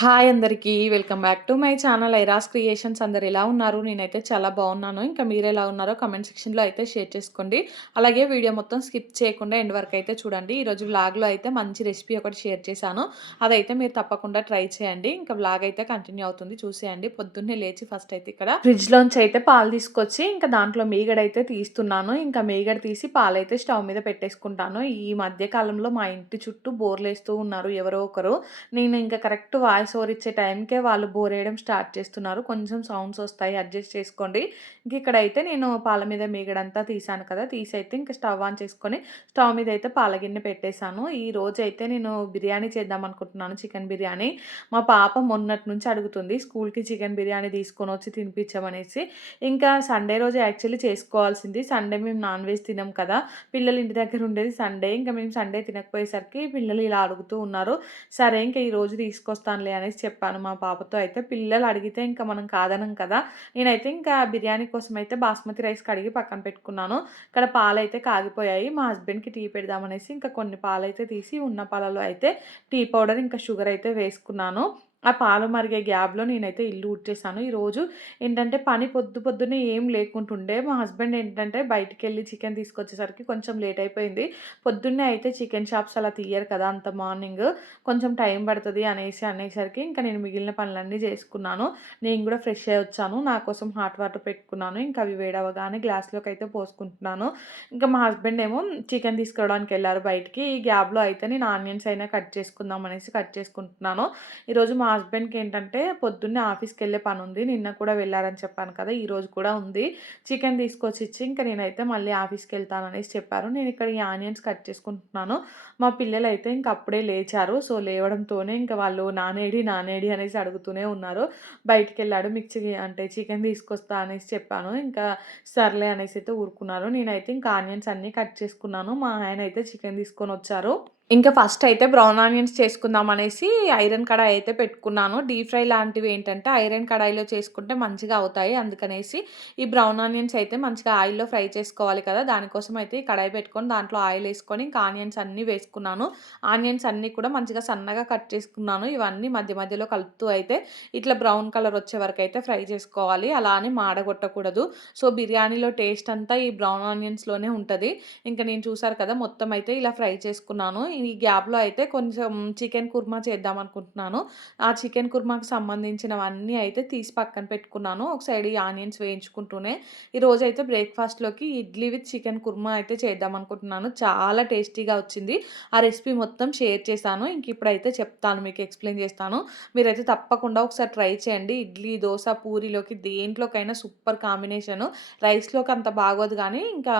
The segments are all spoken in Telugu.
హాయ్ అందరికీ welcome back to my channel Airas creations. అందరు ఎలా ఉన్నారు? నేనైతే చాలా బాగున్నాను. ఇంకా మీరు ఎలా ఉన్నారో కమెంట్ సెక్షన్లో అయితే షేర్ చేసుకోండి. అలాగే వీడియో మొత్తం స్కిప్ చేయకుండా ఎండ్ వరకు అయితే చూడండి. ఈరోజు వ్లాగ్లో అయితే మంచి రెసిపీ ఒకటి షేర్ చేశాను. అదైతే మీరు తప్పకుండా ట్రై చేయండి. ఇంకా వ్లాగ్ అయితే కంటిన్యూ అవుతుంది. చూసేయండి. పొద్దున్నే లేచి ఫస్ట్ అయితే ఇక్కడ ఫ్రిడ్జ్లోంచి అయితే పాలు తీసుకొచ్చి ఇంకా దాంట్లో మీగడ అయితే తీస్తున్నాను. ఇంకా మీగడ తీసి పాలు అయితే స్టవ్ మీద పెట్టేసుకుంటాను. ఈ మధ్యకాలంలో మా ఇంటి చుట్టూ బోర్లు వేస్తూ ఉన్నారు ఎవరో ఒకరు. నేను ఇంకా కరెక్ట్ వాయిస్ వాయిస్ ఓవర్ ఇచ్చే టైంకే వాళ్ళు బోర్ వేయడం స్టార్ట్ చేస్తున్నారు. కొంచెం సౌండ్స్ వస్తాయి అడ్జస్ట్ చేసుకోండి. ఇంక ఇక్కడైతే నేను పాల మీద మీగడంతా తీసాను కదా తీసి అయితే ఇంకా స్టవ్ ఆన్ చేసుకొని స్టవ్ మీద అయితే పాల గిన్నె పెట్టేశాను. ఈ రోజు అయితే నేను బిర్యానీ చేద్దాం అనుకుంటున్నాను చికెన్ బిర్యానీ. మా పాప మొన్నటి నుంచి అడుగుతుంది స్కూల్కి చికెన్ బిర్యానీ తీసుకొని వచ్చి తినిపించమనేసి. ఇంకా సండే రోజు యాక్చువల్లీ చేసుకోవాల్సింది సండే మేము నాన్ వెజ్ తినాం కదా. పిల్లలు ఇంటి దగ్గర ఉండేది సండే ఇంకా మేము సండే తినకపోయేసరికి పిల్లలు ఇలా అడుగుతూ ఉన్నారు సరే ఇంకా ఈ రోజు తీసుకొస్తానులే అనేసి చెప్పాను మా పాపతో. అయితే పిల్లలు అడిగితే ఇంకా మనం కాదనం కదా. నేనైతే ఇంకా బిర్యానీ కోసం అయితే బాస్మతి రైస్ కడిగి పక్కన పెట్టుకున్నాను. ఇక్కడ పాలు అయితే కాగిపోయాయి. మా హస్బెండ్కి టీ పెడదామనేసి ఇంకా కొన్ని పాలు అయితే తీసి ఉన్న పాలలో అయితే టీ పౌడర్ ఇంకా షుగర్ అయితే వేసుకున్నాను. ఆ పాలు మరిగే గ్యాప్లో నేనైతే ఇల్లు ఉట్టేసాను ఈరోజు ఏంటంటే పని పొద్దు పొద్దునే ఏం లేకుంటుండే మా హస్బెండ్ ఏంటంటే బయటికి వెళ్ళి చికెన్ తీసుకొచ్చేసరికి కొంచెం లేట్ అయిపోయింది. పొద్దున్నే అయితే చికెన్ షాప్స్ అలా తీయరు కదా అంత మార్నింగ్. కొంచెం టైం పడుతుంది అనేసి అనేసరికి ఇంకా నేను మిగిలిన పనులన్నీ చేసుకున్నాను. నేను కూడా ఫ్రెష్ అయ్యి వచ్చాను. నా కోసం హాట్ వాటర్ పెట్టుకున్నాను. ఇంకా అవి వేడవగానే గ్లాస్లోకి అయితే పోసుకుంటున్నాను. ఇంకా మా హస్బెండ్ ఏమో చికెన్ తీసుకురావడానికి వెళ్ళారు బయటికి. ఈ గ్యాప్లో అయితే నేను ఆనియన్స్ అయినా కట్ చేసుకుందాం అనేసి కట్ చేసుకుంటున్నాను. ఈరోజు మా హస్బెండ్కి ఏంటంటే పొద్దున్నే ఆఫీస్కి వెళ్ళే పని ఉంది నిన్న కూడా వెళ్ళారని చెప్పాను కదా ఈరోజు కూడా ఉంది. చికెన్ తీసుకొచ్చి ఇచ్చి ఇంకా నేనైతే మళ్ళీ ఆఫీస్కి వెళ్తాను అనేసి చెప్పారు. నేను ఇక్కడ ఈ ఆనియన్స్ కట్ చేసుకుంటున్నాను. మా పిల్లలు అయితే ఇంక అప్పుడే లేచారు. సో లేవడంతోనే ఇంకా వాళ్ళు నానేడి నానేడి అనేసి అడుగుతూనే ఉన్నారు. బయటికి వెళ్ళాడు మిక్సీ అంటే చికెన్ తీసుకొస్తా అనేసి చెప్పాను. ఇంకా సర్లే అనేసి అయితే ఊరుకున్నారు. నేనైతే ఇంకా ఆనియన్స్ అన్నీ కట్ చేసుకున్నాను. మా ఆయన అయితే చికెన్ తీసుకొని వచ్చారు ఇంకా ఫస్ట్ అయితే బ్రౌన్ ఆనియన్స్ చేసుకుందాం అనేసి ఐరన్ కడాయి అయితే పెట్టుకున్నాను. డీప్ ఫ్రై లాంటివి ఏంటంటే ఐరన్ కడాయిలో చేసుకుంటే మంచిగా అవుతాయి. అందుకనేసి ఈ బ్రౌన్ ఆనియన్స్ అయితే మంచిగా ఆయిల్లో ఫ్రై చేసుకోవాలి కదా. దానికోసం అయితే ఈ కడాయి పెట్టుకొని దాంట్లో ఆయిల్ వేసుకొని ఇంకా ఆనియన్స్ అన్నీ వేసుకున్నాను. ఆనియన్స్ అన్నీ కూడా మంచిగా సన్నగా కట్ చేసుకున్నాను. ఇవన్నీ మధ్య మధ్యలో కలుపుతూ అయితే ఇట్లా బ్రౌన్ కలర్ వచ్చే వరకు అయితే ఫ్రై చేసుకోవాలి. అలా అని మాడగొట్టకూడదు. సో బిర్యానీలో టేస్ట్ అంతా ఈ బ్రౌన్ ఆనియన్స్లోనే ఉంటుంది. ఇంకా నేను చూసారు కదా మొత్తం అయితే ఇలా ఫ్రై చేసుకున్నాను. ఈ గ్యాప్లో అయితే కొంచెం చికెన్ కుర్మా చేద్దాం అనుకుంటున్నాను. ఆ చికెన్ కుర్మాకి సంబంధించినవన్నీ అయితే తీసి పక్కన పెట్టుకున్నాను. ఒక సైడ్ ఈ ఆనియన్స్ వేయించుకుంటూనే ఈరోజు అయితే బ్రేక్ఫాస్ట్లోకి ఇడ్లీ విత్ చికెన్ కుర్మా అయితే చేద్దాం అనుకుంటున్నాను. చాలా టేస్టీగా వచ్చింది. ఆ రెసిపీ మొత్తం షేర్ చేశాను. ఇంక ఇప్పుడైతే చెప్తాను మీకు ఎక్స్ప్లెయిన్ చేస్తాను. మీరైతే తప్పకుండా ఒకసారి ట్రై చేయండి. ఇడ్లీ దోశ పూరిలోకి దేంట్లోకైనా సూపర్ కాంబినేషన్. రైస్లోకి అంత బాగోదు కానీ ఇంకా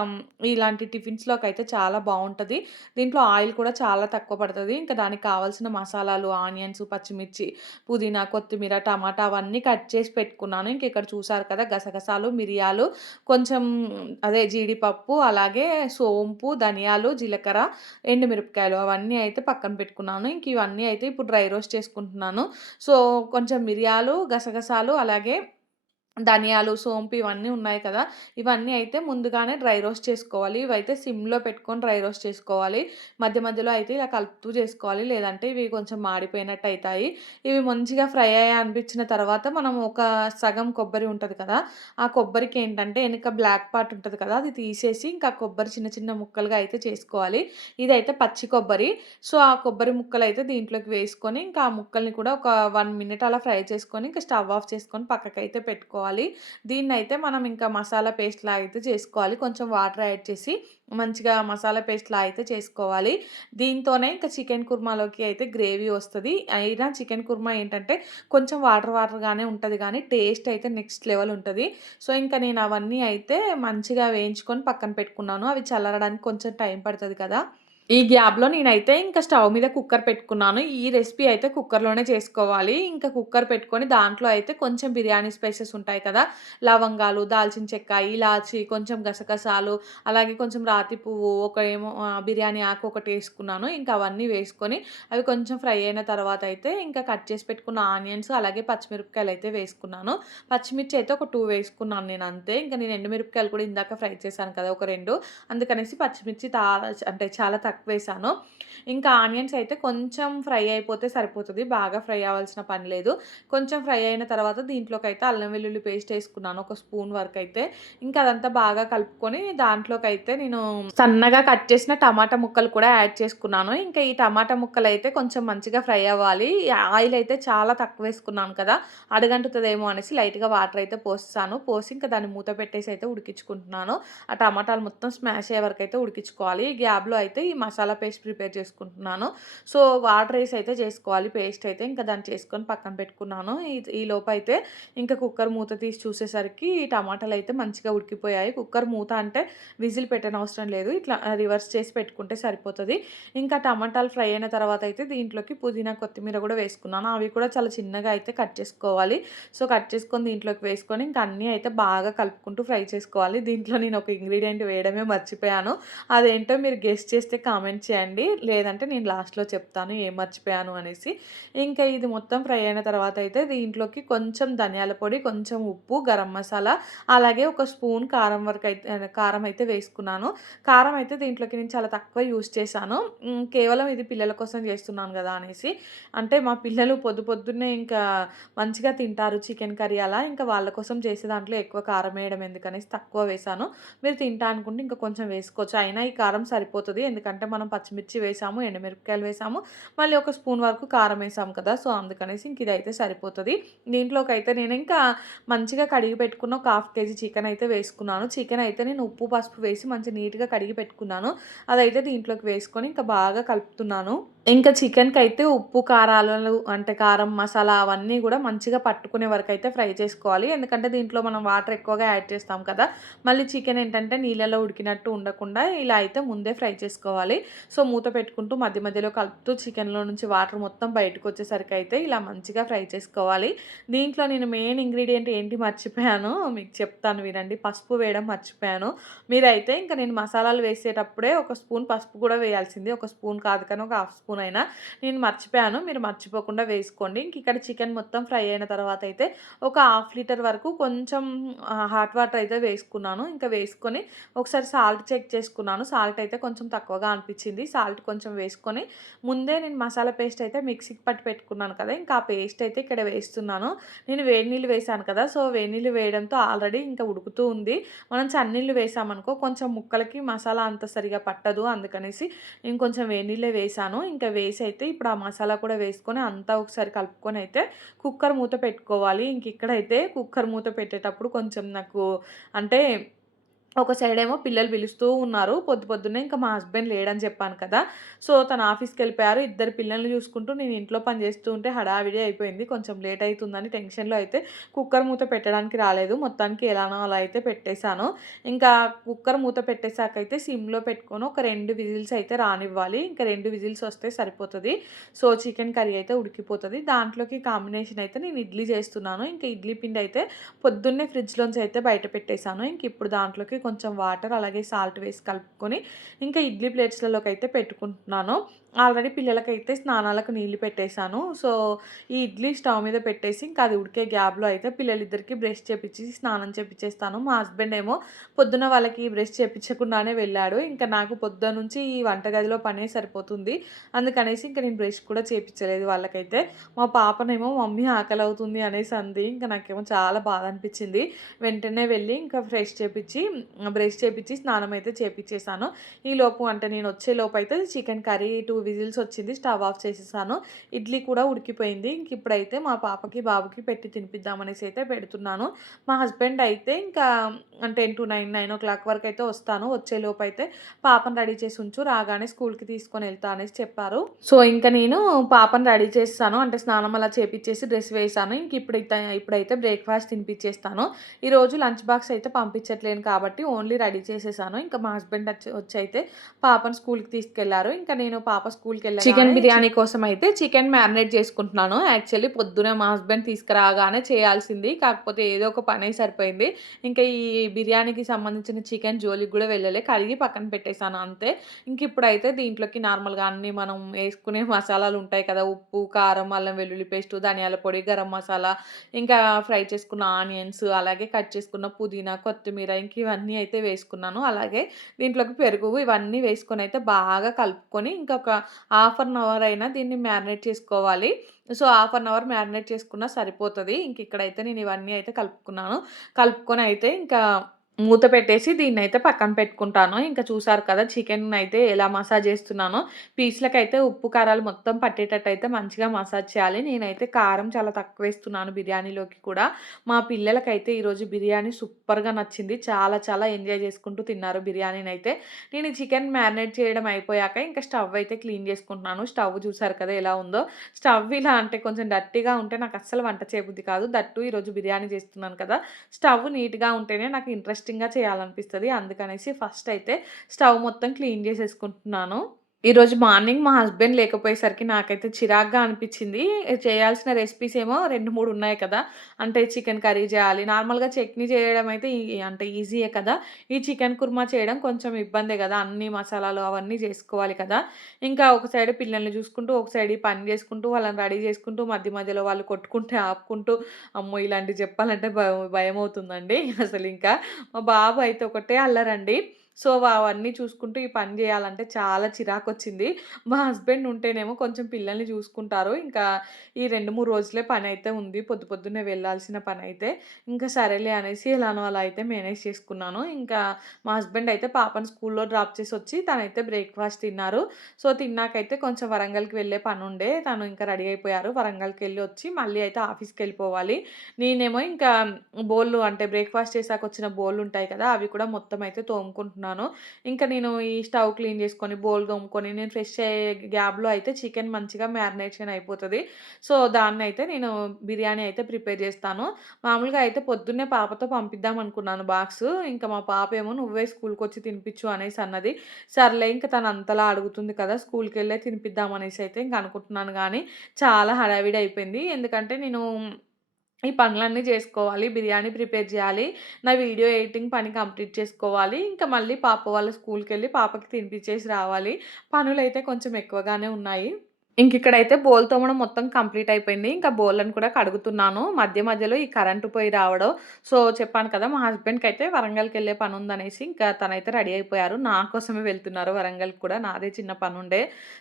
ఇలాంటి టిఫిన్స్లోకి అయితే చాలా బాగుంటుంది. దీంట్లో ఆయిల్ కూడా చాలా తక్కువ పడుతుంది. ఇంకా దానికి కావాల్సిన మసాలాలు ఆనియన్స్ పచ్చిమిర్చి పుదీనా కొత్తిమీర టమాటా అవన్నీ కట్ చేసి పెట్టుకున్నాను. ఇంక ఇక్కడ చూసారు కదా గసగసాలు మిరియాలు కొంచెం అదే జీడిపప్పు అలాగే సోంపు ధనియాలు జీలకర్ర ఎండుమిరపకాయలు అవన్నీ అయితే పక్కన పెట్టుకున్నాను. ఇంక ఇవన్నీ అయితే ఇప్పుడు డ్రై రోస్ట్ చేసుకుంటున్నాను. సో కొంచెం మిరియాలు గసగసాలు అలాగే ధనియాలు సోంపు ఇవన్నీ ఉన్నాయి కదా. ఇవన్నీ అయితే ముందుగానే డ్రై రోస్ట్ చేసుకోవాలి. ఇవైతే సిమ్లో పెట్టుకొని డ్రై రోస్ట్ చేసుకోవాలి. మధ్య మధ్యలో అయితే ఇలా కలుపుతూ చేసుకోవాలి. లేదంటే ఇవి కొంచెం మాడిపోయినట్టు అవుతాయి. ఇవి మంచిగా ఫ్రై అయ్యా అనిపించిన తర్వాత మనం ఒక సగం కొబ్బరి ఉంటుంది కదా ఆ కొబ్బరికి ఏంటంటే వెనుక బ్లాక్ పార్ట్ ఉంటుంది కదా అది తీసేసి ఇంకా కొబ్బరి చిన్న చిన్న ముక్కలుగా అయితే చేసుకోవాలి. ఇదైతే పచ్చి కొబ్బరి. సో ఆ కొబ్బరి ముక్కలు అయితే దీంట్లోకి వేసుకొని ఇంకా ఆ ముక్కల్ని కూడా ఒక వన్ మినిట్ అలా ఫ్రై చేసుకొని ఇంకా స్టవ్ ఆఫ్ చేసుకొని పక్కకైతే పెట్టుకోవాలి. చేసుకోవాలి దీన్ని అయితే మనం ఇంకా మసాలా పేస్ట్లా అయితే చేసుకోవాలి. కొంచెం వాటర్ యాడ్ చేసి మంచిగా మసాలా పేస్ట్లా అయితే చేసుకోవాలి. దీంతోనే ఇంకా చికెన్ కుర్మాలోకి అయితే గ్రేవీ వస్తుంది. అయినా చికెన్ కుర్మా ఏంటంటే కొంచెం వాటర్ వాటర్గానే ఉంటుంది కానీ టేస్ట్ అయితే నెక్స్ట్ లెవెల్ ఉంటుంది. సో ఇంకా నేను అవన్నీ అయితే మంచిగా వేయించుకొని పక్కన పెట్టుకున్నాను. అవి చల్లరడానికి కొంచెం టైం పడుతుంది కదా. ఈ గ్యాప్లో నేనైతే ఇంకా స్టవ్ మీద కుక్కర్ పెట్టుకున్నాను. ఈ రెసిపీ అయితే కుక్కర్లోనే చేసుకోవాలి. ఇంకా కుక్కర్ పెట్టుకొని దాంట్లో అయితే కొంచెం బిర్యానీ స్పైసెస్ ఉంటాయి కదా. లవంగాలు దాల్చిన చెక్క ఇలాచి కొంచెం గసగసాలు అలాగే కొంచెం రాతి పువ్వు ఒక ఏమో బిర్యానీ ఆకు ఒకటి వేసుకున్నాను. ఇంకా అవన్నీ వేసుకొని అవి కొంచెం ఫ్రై అయిన తర్వాత అయితే ఇంకా కట్ చేసి పెట్టుకున్న ఆనియన్స్ అలాగే పచ్చిమిరపకాయలు అయితే వేసుకున్నాను. పచ్చిమిర్చి అయితే ఒక టూ వేసుకున్నాను నేను అంతే. ఇంకా నేను ఎండుమిరపకాయలు కూడా ఇందాక ఫ్రై చేశాను కదా ఒక రెండు. అందుకనేసి పచ్చిమిర్చి అంటే చాలా తక్కువ వేసాను ఇంకా ఆనియన్స్ అయితే కొంచెం ఫ్రై అయిపోతే సరిపోతుంది. బాగా ఫ్రై అవ్వాల్సిన పని లేదు. కొంచెం ఫ్రై అయిన తర్వాత దీంట్లోకి అయితే అల్లం వెల్లుల్లి పేస్ట్ వేసుకున్నాను ఒక స్పూన్ వరకు అయితే. ఇంకా అదంతా బాగా కలుపుకొని దాంట్లోకి అయితే నేను సన్నగా కట్ చేసిన టమాటా ముక్కలు కూడా యాడ్ చేసుకున్నాను. ఇంకా ఈ టమాటా ముక్కలు అయితే కొంచెం మంచిగా ఫ్రై అవ్వాలి. ఆయిల్ అయితే చాలా తక్కువ వేసుకున్నాను కదా అడగంటుతుందేమో అనేసి లైట్గా వాటర్ అయితే పోస్తాను. పోసి ఇంకా దాన్ని మూత పెట్టేసి అయితే ఉడికించుకుంటున్నాను. ఆ టమాటాలు మొత్తం స్మాష్ అయ్యే వరకు అయితే ఉడికించుకోవాలి. ఈ గ్యాబ్లో అయితే ఈ మసాలా పేస్ట్ ప్రిపేర్ చేసుకుంటున్నాను. సో వాటర్ వేసి అయితే చేసుకోవాలి. పేస్ట్ అయితే ఇంకా దాన్ని చేసుకొని పక్కన పెట్టుకున్నాను. ఈ లోపు అయితే ఇంకా కుక్కర్ మూత తీసి చూసేసరికి టమాటాలు అయితే మంచిగా ఉడికిపోయాయి. కుక్కర్ మూత అంటే విజిల్ పెట్టని అవసరం లేదు. ఇట్లా రివర్స్ చేసి పెట్టుకుంటే సరిపోతుంది. ఇంకా టమాటాలు ఫ్రై అయిన తర్వాత అయితే దీంట్లోకి పుదీనా కొత్తిమీర కూడా వేసుకున్నాను. అవి కూడా చాలా చిన్నగా అయితే కట్ చేసుకోవాలి. సో కట్ చేసుకొని దీంట్లోకి వేసుకొని ఇంకా అన్నీ అయితే బాగా కలుపుకుంటూ ఫ్రై చేసుకోవాలి. దీంట్లో నేను ఒక ఇంగ్రీడియంట్ వేయడమే మర్చిపోయాను. అదేంటో మీరు గెస్ట్ చేస్తే కామెంట్ చేయండి. లేదంటే నేను లాస్ట్లో చెప్తాను ఏం మర్చిపోయాను అనేసి. ఇంకా ఇది మొత్తం ఫ్రై అయిన తర్వాత అయితే దీంట్లోకి కొంచెం ధనియాల పొడి కొంచెం ఉప్పు గరం మసాలా అలాగే ఒక స్పూన్ కారం వరకు అయితే కారం అయితే వేసుకున్నాను. కారం అయితే దీంట్లోకి నేను చాలా తక్కువ యూస్ చేశాను. కేవలం ఇది పిల్లల కోసం చేస్తున్నాను కదా అనేసి. అంటే మా పిల్లలు పొద్దు పొద్దున్నే ఇంకా మంచిగా తింటారు చికెన్ కర్రీ అలా. ఇంకా వాళ్ళ కోసం చేసే దాంట్లో ఎక్కువ కారం వేయడం ఎందుకనేసి తక్కువ వేసాను మీరు తింటా అనుకుంటే ఇంకా కొంచెం వేసుకోవచ్చు. అయినా ఈ కారం సరిపోతుంది. ఎందుకంటే మనం పచ్చిమిర్చి వేసాము ఎండుమిరపకాయలు వేసాము మళ్ళీ ఒక స్పూన్ వరకు కారం వేసాము కదా సో అందుకనేసి ఇంక ఇదైతే సరిపోతుంది. దీంట్లోకి అయితే నేను ఇంకా మంచిగా కడిగి పెట్టుకున్న ఒక హాఫ్ కేజీ చికెన్ అయితే వేసుకున్నాను. చికెన్ అయితే నేను ఉప్పు పసుపు వేసి మంచి నీట్గా కడిగి పెట్టుకున్నాను. అదైతే దీంట్లోకి వేసుకొని ఇంకా బాగా కలుపుతున్నాను. ఇంకా చికెన్కి అయితే ఉప్పు కారాలు అంటే కారం మసాలా అవన్నీ కూడా మంచిగా పట్టుకునే వరకు అయితే ఫ్రై చేసుకోవాలి. ఎందుకంటే దీంట్లో మనం వాటర్ ఎక్కువగా యాడ్ చేస్తాం కదా మళ్ళీ చికెన్ ఏంటంటే నీళ్ళలో ఉడికినట్టు ఉండకుండా ఇలా అయితే ముందే ఫ్రై చేసుకోవాలి. సో మూత పెట్టుకుంటూ మధ్య మధ్యలో కలుపుతూ చికెన్లో నుంచి వాటర్ మొత్తం బయటకు వచ్చేసరికి అయితే ఇలా మంచిగా ఫ్రై చేసుకోవాలి. దీంట్లో నేను మెయిన్ ఇంగ్రీడియంట్ ఏంటి మర్చిపోయాను. మీకు చెప్తాను వినండి. పసుపు వేయడం మర్చిపోయాను. మీరైతే ఇంకా నేను మసాలాలు వేసేటప్పుడే ఒక స్పూన్ పసుపు కూడా వేయాల్సింది. ఒక స్పూన్ కాదు కానీ ఒక హాఫ్ స్పూన్ అయినా నేను మర్చిపోయాను. మీరు మర్చిపోకుండా వేసుకోండి. ఇంక ఇక్కడ చికెన్ మొత్తం ఫ్రై అయిన తర్వాత అయితే ఒక హాఫ్ లీటర్ వరకు కొంచెం హాట్ వాటర్ అయితే వేసుకున్నాను. ఇంకా వేసుకొని ఒకసారి సాల్ట్ చెక్ చేసుకున్నాను. సాల్ట్ అయితే కొంచెం తక్కువగా అనిపించింది సాల్ట్ కొంచెం వేసుకొని ముందే నేను మసాలా పేస్ట్ అయితే మిక్సీకి పట్టి పెట్టుకున్నాను కదా ఇంకా ఆ పేస్ట్ అయితే ఇక్కడ వేస్తున్నాను. నేను వేడి నీళ్ళు వేసాను కదా సో వేడి నీళ్ళు వేయడంతో ఆల్రెడీ ఇంకా ఉడుకుతూ ఉంది. మనం చన్నీళ్ళు వేసామనుకో కొంచెం ముక్కలకి మసాలా అంత సరిగా పట్టదు అందుకనేసి నేను కొంచెం వేడి నీళ్ళే వేసాను ఇంకా వేసి అయితే ఇప్పుడు ఆ మసాలా కూడా వేసుకొని అంతా ఒకసారి కలుపుకొని అయితే కుక్కర్ మూత పెట్టుకోవాలి. ఇంక ఇక్కడైతే కుక్కర్ మూత పెట్టేటప్పుడు కొంచెం నాకు అంటే ఒక సైడ్ ఏమో పిల్లలు పిలుస్తూ ఉన్నారు. పొద్దు పొద్దున్నే ఇంకా మా హస్బెండ్ లేడని చెప్పాను కదా. సో తన ఆఫీస్కి వెళ్ళిపోయారు. ఇద్దరు పిల్లల్ని చూసుకుంటూ నేను ఇంట్లో పని చేస్తూ ఉంటే హడావిడి అయిపోయింది. కొంచెం లేట్ అవుతుందని టెన్షన్లో అయితే కుక్కర్ మూత పెట్టడానికి రాలేదు. మొత్తానికి ఎలానో అలా అయితే పెట్టేశాను. ఇంకా కుక్కర్ మూత పెట్టేశాక అయితే సిమ్లో పెట్టుకొని ఒక రెండు విజిల్స్ అయితే రానివ్వాలి. ఇంకా రెండు విజిల్స్ వస్తే సరిపోతుంది. సో చికెన్ కర్రీ అయితే ఉడికిపోతుంది. దాంట్లోకి కాంబినేషన్ అయితే నేను ఇడ్లీ చేస్తున్నాను. ఇంకా ఇడ్లీ పిండి అయితే పొద్దున్నే ఫ్రిడ్జ్లోంచి అయితే బయట పెట్టేశాను. ఇంక ఇప్పుడు దాంట్లోకి కొంచెం వాటర్ అలాగే సాల్ట్ వేసి కలుపుకొని ఇంకా ఇడ్లీ ప్లేట్స్లలోకి అయితే పెట్టుకుంటున్నాను. ఆల్రెడీ పిల్లలకైతే స్నానాలకు నీళ్ళు పెట్టేశాను. సో ఈ ఇడ్లీ స్టవ్ మీద పెట్టేసి ఇంకా అది ఉడికే గ్యాప్లో అయితే పిల్లలిద్దరికి బ్రష్ చేపించి స్నానం చేపించేస్తాను. మా హస్బెండ్ ఏమో పొద్దున వాళ్ళకి బ్రష్ చేపించకుండానే వెళ్ళాడు. ఇంకా నాకు పొద్దున నుంచి ఈ వంటగదిలో పనే సరిపోతుంది. అందుకనేసి ఇంకా నేను బ్రష్ కూడా చేపించలేదు వాళ్ళకైతే. మా పాపనేమో మమ్మీ ఆకలి అవుతుంది అనేసి అంది. ఇంకా నాకేమో చాలా బాధ అనిపించింది. వెంటనే వెళ్ళి ఇంకా ఫ్రెష్ చేపించి బ్రష్ చేపించి స్నానం అయితే చేపించేసాను ఈ లోపు అంటే నేను వచ్చే లోపు అయితే చికెన్ కర్రీ టూ విజిల్స్ వచ్చింది స్టవ్ ఆఫ్ చేసేసాను. ఇడ్లీ కూడా ఉడికిపోయింది. ఇంక ఇప్పుడైతే మా పాపకి బాబుకి పెట్టి తినిపిద్దామనేసి అయితే పెడుతున్నాను. మా హస్బెండ్ అయితే ఇంకా ten to nine nine o'clock వరకు అయితే వస్తాను. వచ్చేలోపు అయితే పాపను రెడీ చేసి ఉంచు రాగానే స్కూల్కి తీసుకొని వెళ్తా అనేసి చెప్పారు. సో ఇంకా నేను పాపను రెడీ చేస్తాను. అంటే స్నానం అలా చేపించేసి డ్రెస్ వేసాను. ఇంక ఇప్పుడైతే ఇప్పుడైతే బ్రేక్ఫాస్ట్ తినిపించేస్తాను ఈరోజు లంచ్ బాక్స్ అయితే పంపించట్లేను కాబట్టి ఓన్లీ రెడీ చేసేసాను ఇంకా మా హస్బెండ్ వచ్చి వచ్చి అయితే పాపను స్కూల్కి తీసుకెళ్ళారు ఇంకా నేను పాప స్కూల్‌కెళ్ళగానే చికెన్ బిర్యానీ కోసం అయితే చికెన్ మ్యారినేట్ చేసుకుంటున్నాను. యాక్చువల్లీ పొద్దున మా హస్బెండ్ తీసుకురాగానే చేయాల్సింది. కాకపోతే ఏదో ఒక పనే సరిపోయింది. ఇంకా ఈ బిర్యానీకి సంబంధించిన చికెన్ జోలికి గూడా వెళ్ళలే. కడిగి పక్కన పెట్టేసాను అంతే. ఇంక ఇప్పుడైతే దీంట్లోకి నార్మల్‌గా అన్నీ మనం ఏసుకునే మసాలాలు ఉంటాయి కదా! ఉప్పు, కారం, అల్లం వెల్లుల్లి పేస్టు, ధనియాల పొడి, గరం మసాలా, ఇంకా ఫ్రై చేసుకున్న ఆనియన్స్, అలాగే కట్ చేసుకున్న పుదీనా, కొత్తిమీర ఇంక ఇవన్నీ అయితే వేసుకున్నాను. అలాగే దీంట్లోకి పెరుగు ఇవన్నీ వేసుకొని అయితే బాగా కలుపుకొని ఇంకొక హాఫ్ అన్ అవర్ అయినా దీన్ని మ్యారినేట్ చేసుకోవాలి. So, half an hour marinate చేసుకున్నా సరిపోతుంది ఇంక ఇక్కడైతే నేను ఇవన్నీ అయితే కలుపుకున్నాను. కలుపుకొని అయితే ఇంకా మూత పెట్టేసి దీన్ని అయితే పక్కన పెట్టుకుంటాను. ఇంకా చూసారు కదా! చికెన్ అయితే ఎలా మసాజ్ చేస్తున్నానో. పీస్‌లకైతే ఉప్పు, కారాలు మొత్తం పట్టేటట్టయితే మంచిగా మసాజ్ చేయాలి. నేనైతే కారం చాలా తక్కువేస్తున్నాను బిర్యానీలోకి కూడా. మా పిల్లలకైతే ఈరోజు బిర్యానీ సూపర్‌గా నచ్చింది. చాలా చాలా ఎంజాయ్ చేసుకుంటూ తిన్నారు బిర్యానీనైతే. నేను చికెన్ మ్యారినేట్ చేయడం అయిపోయాక ఇంకా స్టవ్ అయితే క్లీన్ చేసుకుంటున్నాను. స్టవ్ చూసారు కదా ఎలా ఉందో. స్టవ్ ఇలా అంటే కొంచెం డర్టీగా ఉంటే నాకు అస్సలు వంట చేయబుద్ధి కాదు. దట్టు ఈరోజు బిర్యానీ చేస్తున్నాను కదా! స్టవ్ నీట్‌గా ఉంటేనే నాకు ఇంట్రెస్ట్ ఇంట్రెస్టింగ్‌గా చేయాలనిపిస్తుంది అందుకనేసి ఫస్ట్ అయితే స్టవ్ మొత్తం క్లీన్ చేసేసుకుంటున్నాను. ఈరోజు మార్నింగ్ మా హస్బెండ్ లేకపోయేసరికి నాకైతే చిరాగ్గా అనిపించింది. చేయాల్సిన రెసిపీస్ ఏమో 2, 3 ఉన్నాయి కదా! అంటే చికెన్ కర్రీ చేయాలి. నార్మల్‌గా చట్నీ చేయడం అయితే ఈ అంటే ఈజీయే కదా! ఈ చికెన్ కుర్మా చేయడం కొంచెం ఇబ్బందే కదా! అన్ని మసాలాలు అవన్నీ చేసుకోవాలి కదా! ఇంకా ఒక సైడ్ పిల్లల్ని చూసుకుంటూ, ఒక సైడ్ ఈ పని చేసుకుంటూ, వాళ్ళని రెడీ చేసుకుంటూ, మధ్య మధ్యలో వాళ్ళు కొట్టుకుంటే ఆపుకుంటూ, అమ్మో! ఇలాంటివి చెప్పాలంటే భ భయమవుతుందండి. ఇంకా మా బాబు అయితే ఒకటే అల్లరండి. సో, అవన్నీ చూసుకుంటూ ఈ పని చేయాలంటే చాలా చిరాకొచ్చింది. మా హస్బెండ్ ఉంటేనేమో కొంచెం పిల్లల్ని చూసుకుంటారు. ఇంకా ఈ 2, 3 రోజులే పని అయితే ఉంది. పొద్దు పొద్దున్నే వెళ్ళాల్సిన పని అయితే ఇంకా సరేలే అనేసి ఎలానో అలా అయితే మేనేజ్ చేసుకున్నాను. ఇంకా మా హస్బెండ్ అయితే పాపని స్కూల్‌లో డ్రాప్ చేసి వచ్చి తనైతే బ్రేక్‌ఫాస్ట్ తిన్నారు. సో, తిన్నాకైతే కొంచెం వరంగల్‌కి వెళ్ళే పని ఉండే తను ఇంకా రెడీ అయిపోయారు. వరంగల్కి వెళ్ళి వచ్చి మళ్ళీ అయితే ఆఫీస్కి వెళ్ళిపోవాలి నేనేమో ఇంకా బోళ్ళు అంటే బ్రేక్‌ఫాస్ట్ చేశాక వచ్చిన బోళ్ళు ఉంటాయి కదా! అవి కూడా మొత్తం అయితే తోముకుంటున్నాను. చేసుకున్నాను. ఇంకా నేను ఈ స్టవ్ క్లీన్ చేసుకొని, బోల్ దొమ్ముకొని నేను ఫ్రెష్ అయ్యే గ్యాప్‌లో అయితే చికెన్ మంచిగా మ్యారినేషన్ అయిపోతుంది సో, దాన్నైతే నేను బిర్యానీ అయితే ప్రిపేర్ చేస్తాను. మామూలుగా అయితే పొద్దున్నే పాపతో పంపిద్దాం అనుకున్నాను బాక్స్ ఇంకా మా పాప ఏమో "నువ్వే స్కూల్కి వచ్చి తినిపించు" అనేసి అన్నది. సర్లే ఇంక తను అంతలా అడుగుతుంది కదా! స్కూల్కి వెళ్ళే తినిపిద్దాం అనేసి అయితే ఇంకా అనుకుంటున్నాను కానీ చాలా హడావిడి అయిపోయింది. ఎందుకంటే నేను ఈ పనులన్నీ చేసుకోవాలి. బిర్యానీ ప్రిపేర్ చేయాలి. నా వీడియో ఎడిటింగ్ పని కంప్లీట్ చేసుకోవాలి. ఇంకా మళ్ళీ పాప వాళ్ళ స్కూల్కి వెళ్ళి పాపకి తినిపించేసి రావాలి. పనులైతే కొంచెం ఎక్కువగానే ఉన్నాయి. ఇంకిక్కడైతే బోల్ తోమడం మొత్తం కంప్లీట్ అయిపోయింది. ఇంకా బోల్ని కూడా కడుగుతున్నాను. మధ్య మధ్యలో ఈ కరెంటు పోయి రావడం. సో, చెప్పాను కదా! మా హస్బెండ్కి అయితే వరంగల్కి వెళ్ళే పని ఉందనేసి ఇంకా తనైతే రెడీ అయిపోయారు. నా కోసమే వెళ్తున్నారు వరంగల్‌కి కూడా. నాదే చిన్న పని ఉండే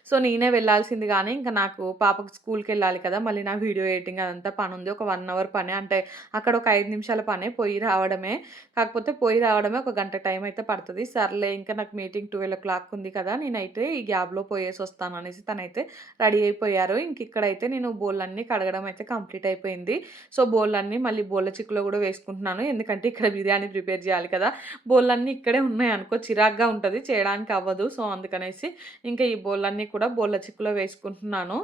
సో, నేనే వెళ్ళాల్సింది కానీ ఇంకా నాకు పాపకు స్కూల్కి వెళ్ళాలి కదా! మళ్ళీ నా వీడియో ఎడిటింగ్ అదంతా పని ఉంది ఒక వన్ అవర్ పనే. అంటే అక్కడ ఒక ఐదు నిమిషాల పనే పోయి రావడమే. కాకపోతే పోయి రావడమే ఒక గంట టైం అయితే పడుతుంది సర్లే ఇంకా నాకు మీటింగ్ 12:00 ఉంది కదా! నేనైతే ఈ గ్యాబ్లో పోయేసి వస్తాను అనేసి తనైతే రెడీ అయిపోయారు. ఇంక ఇక్కడైతే నేను బోళ్ళన్నీ కడగడం అయితే కంప్లీట్ అయిపోయింది. సో, బోళ్ళన్నీ మళ్ళీ బోళ్ళ చిక్కులో కూడా వేసుకుంటున్నాను. ఎందుకంటే ఇక్కడ బిర్యానీ ప్రిపేర్ చేయాలి కదా! బోళ్ళన్నీ ఇక్కడే ఉన్నాయి అనుకో చిరాగ్గా ఉంటుంది చేయడానికి అవ్వదు. సో, అందుకనేసి ఇంకా ఈ బోళ్ళన్నీ కూడా బోళ్ళ చిక్కులో వేసుకుంటున్నాను.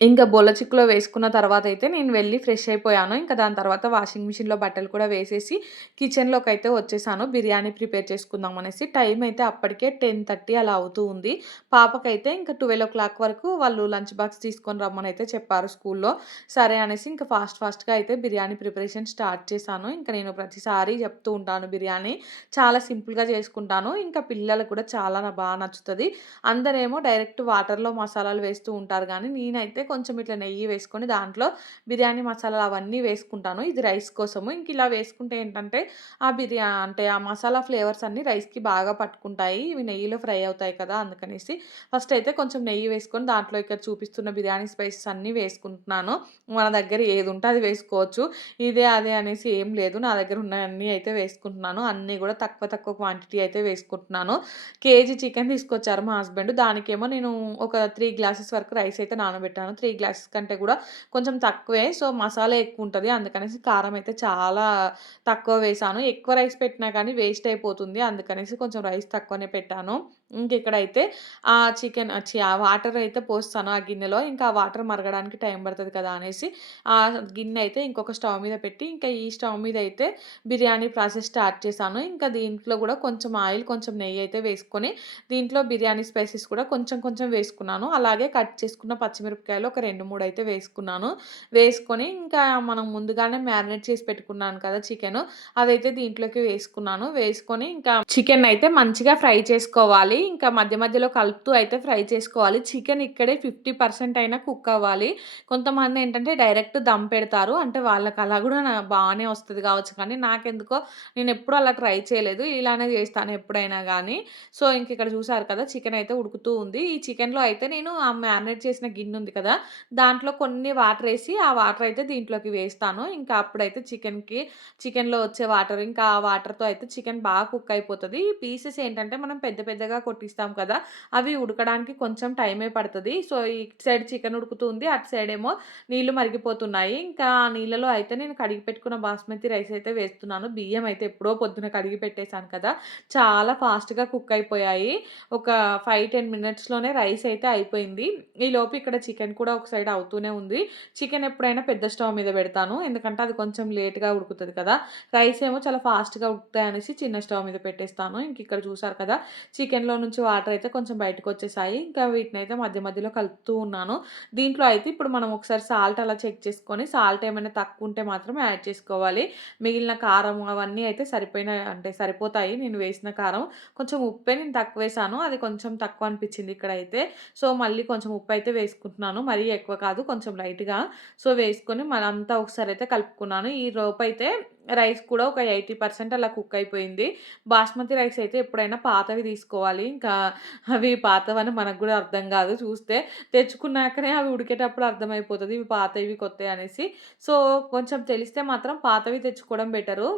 ఇంకా బొల్ల చిక్కులో వేసుకున్న తర్వాత అయితే నేను వెళ్ళి ఫ్రెష్ అయిపోయాను. ఇంకా దాని తర్వాత వాషింగ్ మిషన్‌లో బట్టలు కూడా వేసేసి కిచెన్‌లోకి అయితే వచ్చేసాను. బిర్యానీ ప్రిపేర్ చేసుకుందాం అనేసి. టైం అయితే అప్పటికే 10:30 అలా అవుతూ ఉంది. పాపకైతే ఇంకా 12:00 వరకు వాళ్ళు లంచ్ బాక్స్ తీసుకొని రమ్మని అయితే చెప్పారు స్కూల్‌లో. సరే అనేసి ఇంకా ఫాస్ట్ ఫాస్ట్‌గా అయితే బిర్యానీ ప్రిపరేషన్ స్టార్ట్ చేశాను. ఇంకా నేను ప్రతిసారి చెప్తూ ఉంటాను బిర్యానీ చాలా సింపుల్‌గా చేసుకుంటాను. ఇంకా పిల్లలకు కూడా చాలా బాగా నచ్చుతుంది అందరేమో డైరెక్ట్ వాటర్‌లో మసాలాలు వేస్తూ ఉంటారు కానీ నేనైతే కొంచెం ఇట్లా నెయ్యి వేసుకొని దాంట్లో బిర్యానీ మసాలాలు అవన్నీ వేసుకుంటాను. ఇది రైస్ కోసము. ఇంక ఇలా వేసుకుంటే ఏంటంటే ఆ బిర్యా అంటే ఆ మసాలా ఫ్లేవర్స్ అన్నీ రైస్‌కి బాగా పట్టుకుంటాయి. ఇవి నెయ్యిలో ఫ్రై అవుతాయి కదా! అందుకనేసి ఫస్ట్ అయితే కొంచెం నెయ్యి వేసుకొని దాంట్లో ఇక్కడ చూపిస్తున్న బిర్యానీ స్పైసెస్ అన్నీ వేసుకుంటున్నాను. మన దగ్గర ఏది ఉంటే అది వేసుకోవచ్చు. ఇదే అదే అనేసి ఏం లేదు. నా దగ్గర ఉన్నవన్నీ అయితే వేసుకుంటున్నాను. అన్నీ కూడా తక్కువ తక్కువ క్వాంటిటీ అయితే వేసుకుంటున్నాను. కేజీ చికెన్ తీసుకొచ్చారు మా హస్బెండ్. దానికేమో నేను ఒక త్రీ గ్లాసెస్ వరకు రైస్ అయితే నానబెట్టాను. త్రీ గ్లాసెస్ కంటే కూడా కొంచెం తక్కువే. సో మసాలా ఎక్కువ ఉంటుంది అందుకనేసి కారం అయితే చాలా తక్కువ వేసాను. ఎక్కువ రైస్ పెట్టినా కానీ వేస్ట్ అయిపోతుంది. అందుకనేసి కొంచెం రైస్ తక్కువనే పెట్టాను. ఇంకెక్కడైతే ఆ చికెన్ ఛీ! ఆ వాటర్ అయితే పోస్తాను ఆ గిన్నెలో. ఇంకా ఆ వాటర్ మరగడానికి టైం పడుతుంది కదా! అనేసి ఆ గిన్నె అయితే ఇంకొక స్టవ్ మీద పెట్టి, ఇంకా ఈ స్టవ్ మీద అయితే బిర్యానీ ప్రాసెస్ స్టార్ట్ చేశాను. ఇంకా దీంట్లో కూడా కొంచెం ఆయిల్, కొంచెం నెయ్యి అయితే వేసుకొని, దీంట్లో బిర్యానీ స్పైసెస్ కూడా కొంచెం కొంచెం వేసుకున్నాను. అలాగే కట్ చేసుకున్న పచ్చిమిరపకాయలు ఒక 2, 3 అయితే వేసుకున్నాను. వేసుకొని ఇంకా మనం ముందుగానే మ్యారినేట్ చేసి పెట్టుకున్నాను కదా చికెను, అదైతే దీంట్లోకి వేసుకున్నాను. వేసుకొని ఇంకా చికెన్ అయితే మంచిగా ఫ్రై చేసుకోవాలి. ఇంకా మధ్య మధ్యలో కలుపుతూ అయితే ఫ్రై చేసుకోవాలి. చికెన్ ఇక్కడే 50% అయినా కుక్ అవ్వాలి. కొంతమంది ఏంటంటే డైరెక్ట్ దమ్ పెడతారు. అంటే వాళ్ళకి అలా కూడా బాగానే వస్తుంది కావచ్చు కానీ, నాకెందుకో నేనెప్పుడూ అలా ట్రై చేయలేదు. ఇలానే చేస్తాను ఎప్పుడైనా కానీ సో, ఇంక ఇక్కడ చూసారు కదా! చికెన్ అయితే ఉడుకుతూ ఉంది. ఈ చికెన్‌లో అయితే నేను ఆ మ్యారినేట్ చేసిన గిన్నె ఉంది కదా! దాంట్లో కొన్ని వాటర్ వేసి ఆ వాటర్ అయితే దీంట్లోకి వేస్తాను. ఇంకా అప్పుడైతే చికెన్‌కి చికెన్‌లో వచ్చే వాటర్ ఇంకా ఆ వాటర్‌తో అయితే చికెన్ బాగా కుక్ అయిపోతుంది ఈ పీసెస్ ఏంటంటే మనం పెద్ద పెద్దగా కొట్టిస్తాం కదా! అవి ఉడకడానికి కొంచెం టైమే పడుతుంది సో, ఇటు సైడ్ చికెన్ ఉడుకుతుంది. అటు సైడ్ ఏమో నీళ్ళు మరిగిపోతున్నాయి. ఇంకా ఆ నీళ్ళలో అయితే నేను కడిగి పెట్టుకున్న బాస్మతి రైస్ అయితే వేస్తున్నాను. బియ్యం అయితే ఎప్పుడో పొద్దున కడిగి పెట్టేశాను కదా! చాలా ఫాస్ట్‌గా కుక్ అయిపోయాయి. ఒక 5, 10 మినిట్స్‌లోనే రైస్ అయితే అయిపోయింది. ఈలోపు ఇక్కడ చికెన్ కూడా ఒక సైడ్ అవుతూనే ఉంది. చికెన్ ఎప్పుడైనా పెద్ద స్టవ్ మీద పెడతాను. ఎందుకంటే అది కొంచెం లేట్‌గా ఉడుకుతుంది కదా! రైస్ ఏమో చాలా ఫాస్ట్‌గా ఉడుకుతాయి అనేసి చిన్న స్టవ్ మీద పెట్టేస్తాను. ఇంక ఇక్కడ చూసారు కదా! చికెన్‌లో నుంచి వాటర్ అయితే కొంచెం బయటకొచ్చేసాయి. ఇంకా వీటిని అయితే మధ్య మధ్యలో కలుపుతూ ఉన్నాను. దీంట్లో అయితే ఇప్పుడు మనం ఒకసారి సాల్ట్ అలా చెక్ చేసుకొని, సాల్ట్ ఏమైనా తక్కువ ఉంటే మాత్రం యాడ్ చేసుకోవాలి. మిగిలిన కారం అవన్నీ అయితే సరిపోయినాయి అంటే సరిపోతాయి నేను వేసిన కారం. కొంచెం ఉప్పే నేను తక్కువ వేసాను అది కొంచెం తక్కువ అనిపించింది ఇక్కడైతే. సో, మళ్ళీ కొంచెం ఉప్పు అయితే వేసుకుంటున్నాను. మరీ ఎక్కువ కాదు కొంచెం లైట్‌గా. సో, వేసుకొని మరంతా ఒకసారి అయితే కలుపుకున్నాను. ఈ లోపైతే రైస్ కూడా ఒక 80% అలా కుక్ అయిపోయింది. బాస్మతి రైస్ అయితే ఎప్పుడైనా పాతవి తీసుకోవాలి. ఇంకా అవి పాతవని మనకు కూడా అర్థం కాదు చూస్తే. తెచ్చుకున్నాకనే అవి ఉడికేటప్పుడు అర్థమైపోతుంది ఇవి పాతయి, ఇవి అనేసి. సో, కొంచెం తెలిస్తే మాత్రం పాతవి తెచ్చుకోవడం బెటరు.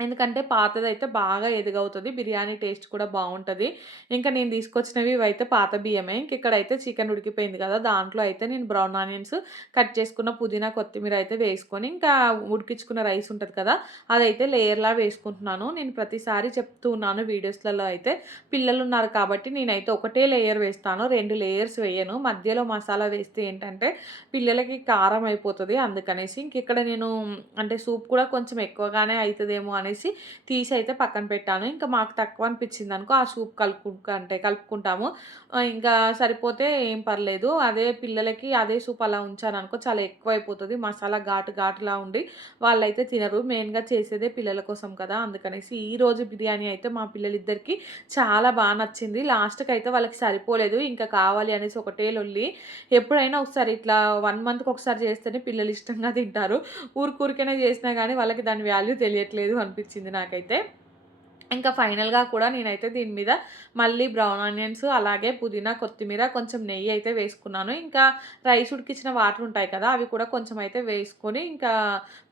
ఎందుకంటే పాతదైతే బాగా ఎదుగవుతుంది బిర్యానీ టేస్ట్ కూడా బాగుంటుంది ఇంకా నేను తీసుకొచ్చినవి ఇవైతే పాత బియ్యమే. ఇంక ఇక్కడైతే చికెన్ ఉడికిపోయింది కదా! దాంట్లో అయితే నేను బ్రౌన్ ఆనియన్స్, కట్ చేసుకున్న పుదీనా, కొత్తిమీర అయితే వేసుకొని, ఇంకా ఉడికించుకున్న రైస్ ఉంటుంది కదా! అదైతే లేయర్‌లా వేసుకుంటున్నాను. నేను ప్రతిసారి చెప్తూ ఉన్నాను వీడియోస్‌లలో అయితే. పిల్లలు ఉన్నారు కాబట్టి నేనైతే ఒకటే లేయర్ వేస్తాను. రెండు లేయర్స్ వేయను. మధ్యలో మసాలా వేస్తే ఏంటంటే పిల్లలకి కారం అయిపోతుంది అందుకనేసి ఇంక ఇక్కడ నేను అంటే సూప్ కూడా కొంచెం ఎక్కువగానే అవుతుందేమో అనేసి తీసి అయితే పక్కన పెట్టాను. ఇంకా మాకు తక్కువ అనిపించింది అనుకో ఆ సూప్ కలుపు అంటే కలుపుకుంటాము. ఇంకా సరిపోతే ఏం పర్లేదు. అదే పిల్లలకి అదే సూప్ అలా ఉంచాను అనుకో చాలా ఎక్కువ అయిపోతుంది మసాలా ఘాటు ఘాటులా ఉండి వాళ్ళైతే తినరు. మెయిన్‌గా చేసేదే పిల్లల కోసం కదా! అందుకనేసి ఈ రోజు బిర్యానీ అయితే మా పిల్లలిద్దరికీ చాలా బాగా నచ్చింది. లాస్ట్కి అయితే వాళ్ళకి సరిపోలేదు. ఇంకా కావాలి అనేసి ఒకటే లొల్లి. ఎప్పుడైనా ఒకసారి ఇట్లా వన్ మంత్‌కి ఒకసారి చేస్తేనే పిల్లలు ఇష్టంగా తింటారు. ఊరికూరికైనా చేసినా కానీ వాళ్ళకి దాని వాల్యూ తెలియట్లేదు అనిపించింది నాకైతే. ఇంకా ఫైనల్‌గా కూడా నేనైతే దీని మీద మళ్ళీ బ్రౌన్ ఆనియన్స్, అలాగే పుదీనా, కొత్తిమీర, కొంచెం నెయ్యి అయితే వేసుకున్నాను. ఇంకా రైస్ ఉడికించిన వాటర్ ఉంటాయి కదా! అవి కూడా కొంచెం అయితే వేసుకొని, ఇంకా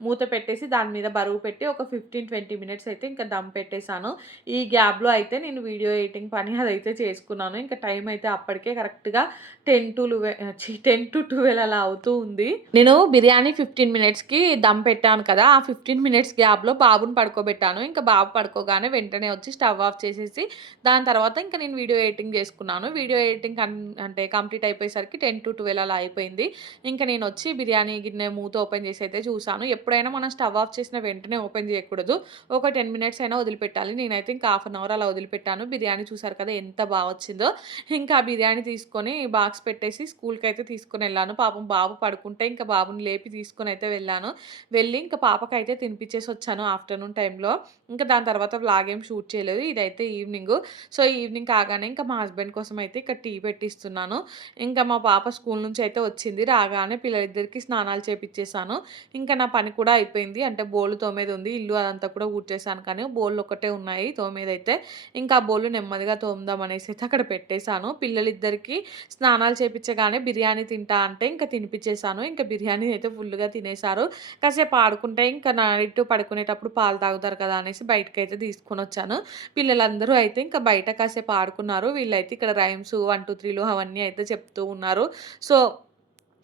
మూత పెట్టేసి దాని మీద బరువు పెట్టి ఒక 15, 20 మినిట్స్ అయితే ఇంకా దమ్ పెట్టేసాను. ఈ గ్యాప్‌లో అయితే నేను వీడియో ఎడిటింగ్ పని అదైతే చేసుకున్నాను. ఇంకా టైం అయితే అప్పటికే కరెక్ట్‌గా 10 టు లువె ఛీ 10-12 అలా అవుతూ ఉంది. నేను బిర్యానీ 15 మినిట్స్‌కి దమ్ పెట్టాను కదా! ఆ 15 మినిట్స్ గ్యాప్‌లో బాబుని పడుకోబెట్టాను. ఇంకా బాబు పడుకోగానే వెంటనే వెంటనే వచ్చి స్టవ్ ఆఫ్ చేసేసి, దాని తర్వాత ఇంకా నేను వీడియో ఎడిటింగ్ చేసుకున్నాను. వీడియో ఎడిటింగ్ అంటే కంప్లీట్ అయిపోయేసరికి 10-12 అలా అయిపోయింది. ఇంకా నేను వచ్చి బిర్యానీ గిన్నె మూత ఓపెన్ చేసి అయితే చూసాను. ఎప్పుడైనా మనం స్టవ్ ఆఫ్ చేసిన వెంటనే ఓపెన్ చేయకూడదు. ఒక 10 మినిట్స్ అయినా వదిలిపెట్టాలి. నేనైతే ఇంకా హాఫ్ అన్ అవర్ అలా వదిలిపెట్టాను. బిర్యానీ చూసారు కదా! ఎంత బాగా వచ్చిందో. ఇంకా బిర్యానీ తీసుకొని బాక్స్ పెట్టేసి స్కూల్కి అయితే తీసుకుని వెళ్ళాను పాపం బాబు పడుకుంటే ఇంకా బాబుని లేపి తీసుకొని అయితే వెళ్ళాను. వెళ్ళి ఇంకా పాపకైతే తినిపించేసి వచ్చాను ఆఫ్టర్‌నూన్ టైంలో. ఇంకా దాని తర్వాత వ్లాగ్ ఏం షూట్ చేయలేదు. ఇదైతే ఈవినింగ్ సో, ఈవినింగ్ కాగానే ఇంకా మా హస్బెండ్ కోసం అయితే ఇక్కడ టీ పెట్టిస్తున్నాను. ఇంకా మా పాప స్కూల్ నుంచి అయితే వచ్చింది. రాగానే పిల్లలిద్దరికీ స్నానాలు చేపిచ్చేసాను. ఇంకా నా పని కూడా అయిపోయింది. అంటే బోళ్ళు తోమేది ఉంది. ఇల్లు అదంతా కూడా ఊడ్చేసాను కానీ బోళ్ళు ఒకటే ఉన్నాయి తోమేదైతే. ఇంకా ఆ బోళ్ళు నెమ్మదిగా తోముదాం అనేసి అయితే అక్కడ పెట్టేసాను. పిల్లలిద్దరికీ స్నానాలు చేపించగానే బిర్యానీ తింటా అంటే ఇంకా తినిపించేశాను ఇంకా బిర్యానీ అయితే ఫుల్గా తినేసారు. కాసేపు ఆడుకుంటే ఇంకా నైట్ పడుకునేటప్పుడు పాలు తాగుతారు కదా! అనేసి బయటకైతే తీసుకొనొచ్చాను. పిల్లలందరూ అయితే ఇంకా బయట కాసేపు ఆడుకున్నారు. వీళ్ళైతే ఇక్కడ రైమ్స్ 1, 2, 3లు అవన్నీ అయితే చెప్తూ ఉన్నారు. సో